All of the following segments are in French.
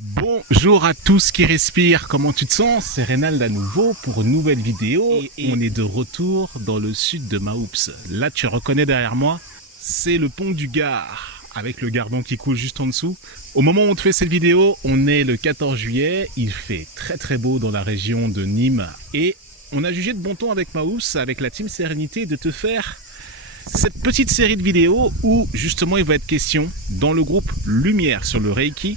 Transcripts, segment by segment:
Bonjour à tous qui respirent, comment tu te sens? C'est Reynald à nouveau pour une nouvelle vidéo. On est de retour dans le sud de Maoups. Là tu reconnais derrière moi, c'est le pont du Gard, avec le Gardon qui coule juste en dessous. Au moment où on te fait cette vidéo, on est le 14 juillet, il fait très beau dans la région de Nîmes. Et on a jugé de bon ton avec Maoups, avec la team Sérénité, de te faire cette petite série de vidéos où justement il va être question, dans le groupe Lumière sur le Reiki,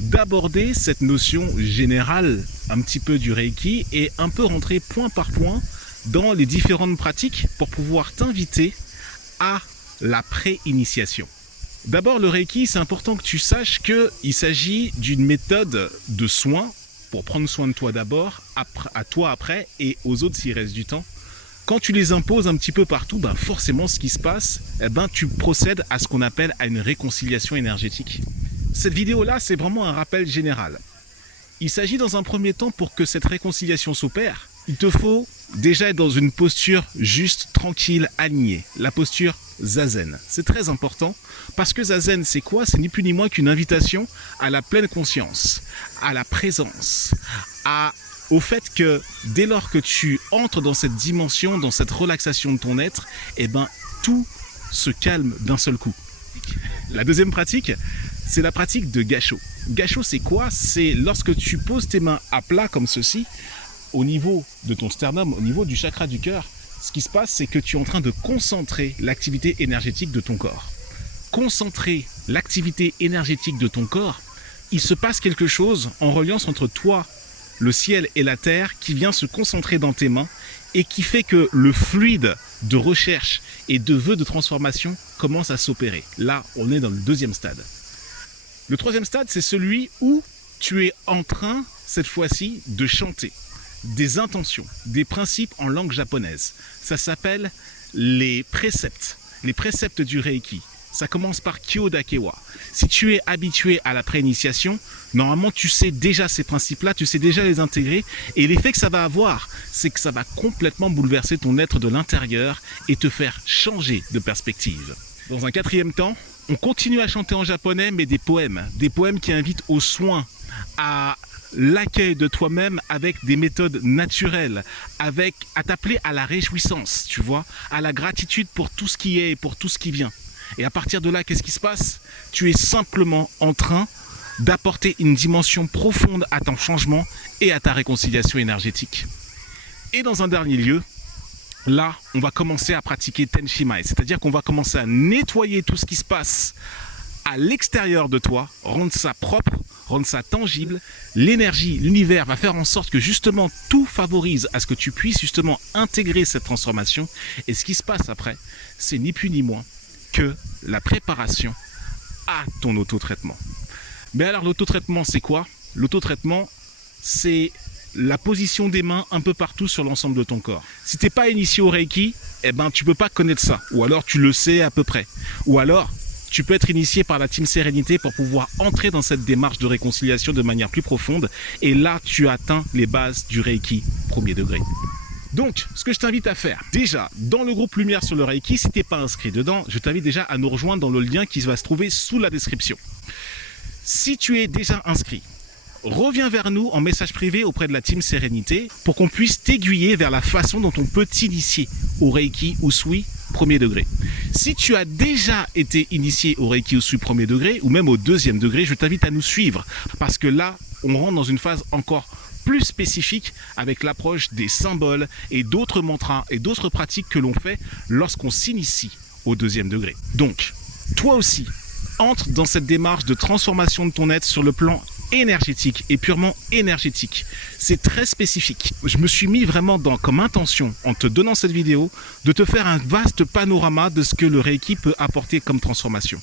d'aborder cette notion générale un petit peu du Reiki et un peu rentrer point par point dans les différentes pratiques pour pouvoir t'inviter à la pré-initiation. D'abord, le Reiki, c'est important que tu saches qu'il s'agit d'une méthode de soins pour prendre soin de toi d'abord, à toi après et aux autres s'il reste du temps. Quand tu les imposes un petit peu partout, forcément ce qui se passe, tu procèdes à ce qu'on appelle à une réconciliation énergétique. Cette vidéo-là, c'est vraiment un rappel général. Il s'agit dans un premier temps, pour que cette réconciliation s'opère, il te faut déjà être dans une posture juste, tranquille, alignée. La posture Zazen. C'est très important, parce que Zazen, c'est quoi? C'est ni plus ni moins qu'une invitation à la pleine conscience, à la présence, au fait que dès lors que tu entres dans cette dimension, dans cette relaxation de ton être, tout se calme d'un seul coup. La deuxième pratique, c'est la pratique de Gassho. Gassho, c'est quoi? C'est lorsque tu poses tes mains à plat comme ceci, au niveau de ton sternum, au niveau du chakra du cœur, ce qui se passe, c'est que tu es en train de concentrer l'activité énergétique de ton corps. Concentrer l'activité énergétique de ton corps, il se passe quelque chose en reliance entre toi, le ciel et la terre, qui vient se concentrer dans tes mains et qui fait que le fluide de recherche et de vœux de transformation commence à s'opérer. Là, on est dans le deuxième stade. Le troisième stade, c'est celui où tu es en train, cette fois-ci, de chanter des intentions, des principes en langue japonaise. Ça s'appelle les préceptes du Reiki. Ça commence par Kyo-Dakewa. Si tu es habitué à la pré-initiation, normalement tu sais déjà ces principes-là, tu sais déjà les intégrer, et l'effet que ça va avoir, c'est que ça va complètement bouleverser ton être de l'intérieur et te faire changer de perspective. Dans un quatrième temps, on continue à chanter en japonais, mais des poèmes qui invitent au soin, à l'accueil de toi-même avec des méthodes naturelles, à t'appeler à la réjouissance, tu vois, à la gratitude pour tout ce qui est et pour tout ce qui vient. Et à partir de là, qu'est-ce qui se passe? Tu es simplement en train d'apporter une dimension profonde à ton changement et à ta réconciliation énergétique. Et dans un dernier lieu, là, on va commencer à pratiquer Tenshimai, c'est-à-dire qu'on va commencer à nettoyer tout ce qui se passe à l'extérieur de toi, rendre ça propre, rendre ça tangible. L'énergie, l'univers va faire en sorte que justement tout favorise à ce que tu puisses justement intégrer cette transformation. Et ce qui se passe après, c'est ni plus ni moins que la préparation à ton autotraitement. Mais alors l'autotraitement, c'est quoi? L'autotraitement, c'est la position des mains un peu partout sur l'ensemble de ton corps. Si tu n'es pas initié au Reiki, tu ne peux pas connaître ça. Ou alors tu le sais à peu près. Ou alors tu peux être initié par la team Sérénité pour pouvoir entrer dans cette démarche de réconciliation de manière plus profonde. Et là, tu atteins les bases du Reiki premier degré. Donc, ce que je t'invite à faire, déjà, dans le groupe Lumière sur le Reiki, si tu n'es pas inscrit dedans, je t'invite déjà à nous rejoindre dans le lien qui va se trouver sous la description. Si tu es déjà inscrit, reviens vers nous en message privé auprès de la team Sérénité pour qu'on puisse t'aiguiller vers la façon dont on peut t'initier au Reiki Usui premier degré. Si tu as déjà été initié au Reiki Usui premier degré ou même au deuxième degré, je t'invite à nous suivre parce que là, on rentre dans une phase encore plus spécifique avec l'approche des symboles et d'autres mantras et d'autres pratiques que l'on fait lorsqu'on s'initie au deuxième degré. Donc, toi aussi, entre dans cette démarche de transformation de ton être sur le plan énergétique et purement énergétique. C'est très spécifique. Je me suis mis vraiment comme intention, en te donnant cette vidéo, de te faire un vaste panorama de ce que le Reiki peut apporter comme transformation.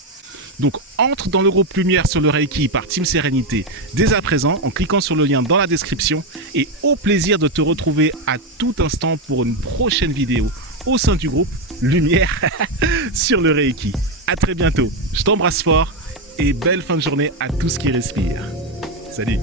Donc, entre dans le groupe Lumière sur le Reiki par Team Sérénité dès à présent en cliquant sur le lien dans la description et au plaisir de te retrouver à tout instant pour une prochaine vidéo au sein du groupe Lumière sur le Reiki. À très bientôt. Je t'embrasse fort et belle fin de journée à tous qui respirent. Salut!